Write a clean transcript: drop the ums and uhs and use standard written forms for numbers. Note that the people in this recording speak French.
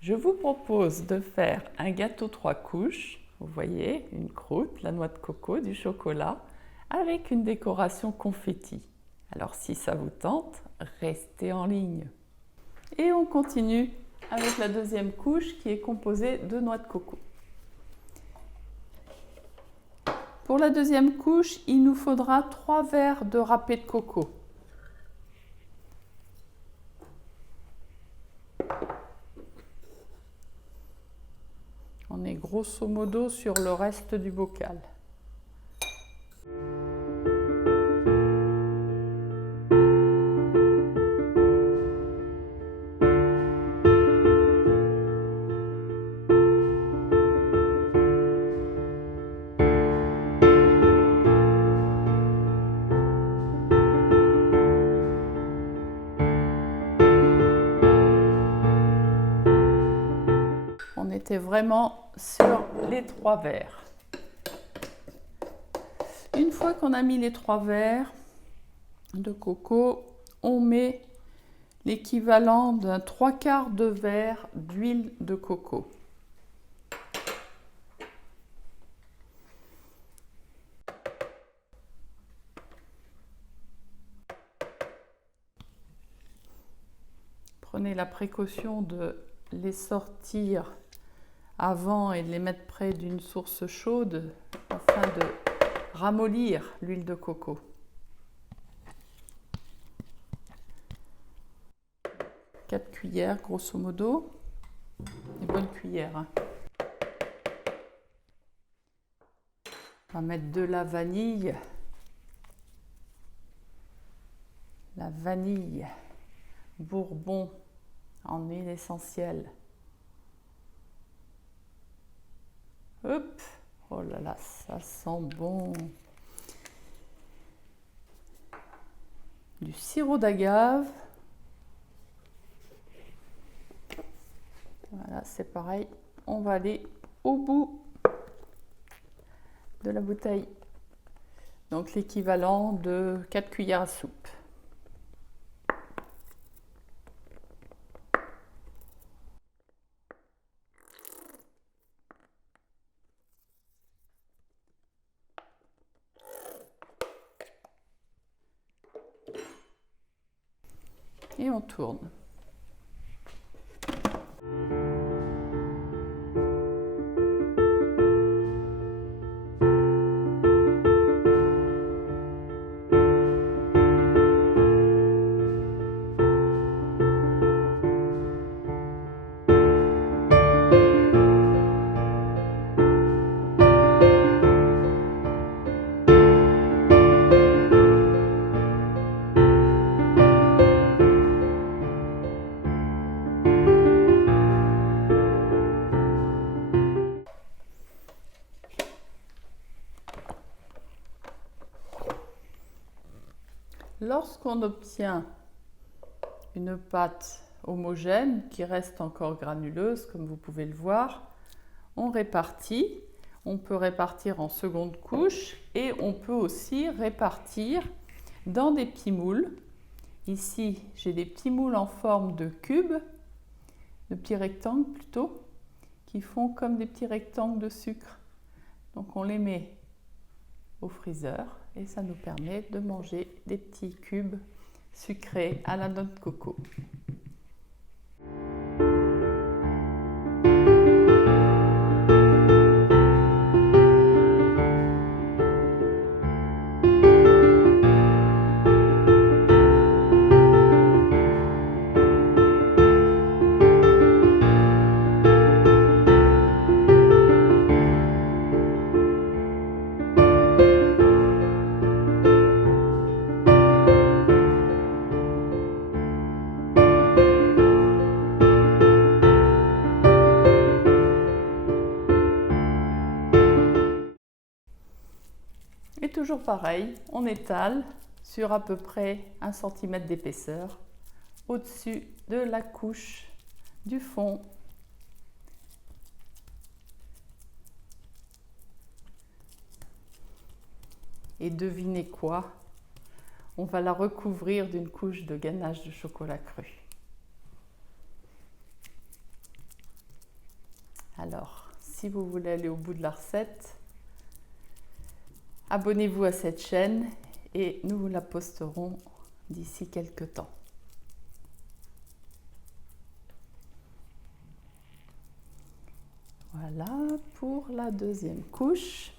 Je vous propose de faire un gâteau 3 couches. Vous voyez, une croûte, la noix de coco, du chocolat, avec une décoration confetti. Alors si ça vous tente, restez en ligne. Et on continue avec la deuxième couche qui est composée de noix de coco. Pour la deuxième couche, il nous faudra 3 verres de râpé de coco. On est grosso modo sur le reste du bocal. On était vraiment sur les 3 verres. Une fois qu'on a mis les 3 verres de coco, on met l'équivalent d'un 3/4 de verre d'huile de coco. Prenez la précaution de les sortir avant et de les mettre près d'une source chaude afin de ramollir l'huile de coco. Quatre cuillères grosso modo, des bonnes cuillères. On va mettre de la vanille. La vanille Bourbon en huile essentielle. Hop, oh là là, ça sent bon. Du sirop d'agave. Voilà, c'est pareil. On va aller au bout de la bouteille. Donc l'équivalent de 4 cuillères à soupe. Et on tourne. Lorsqu'on obtient une pâte homogène qui reste encore granuleuse, comme vous pouvez le voir, on répartit. On peut répartir en seconde couche et on peut aussi répartir dans des petits moules. Ici, j'ai des petits moules en forme de cube, de petits rectangles plutôt, qui font comme des petits rectangles de sucre. Donc on les met au freezer et ça nous permet de manger des petits cubes sucrés à la noix de coco. Et toujours pareil, on étale sur à peu près 1 cm d'épaisseur au-dessus de la couche du fond. Et devinez quoi? On va la recouvrir d'une couche de ganache de chocolat cru. Alors, si vous voulez aller au bout de la recette, abonnez-vous à cette chaîne et nous la posterons d'ici quelques temps. Voilà pour la deuxième couche.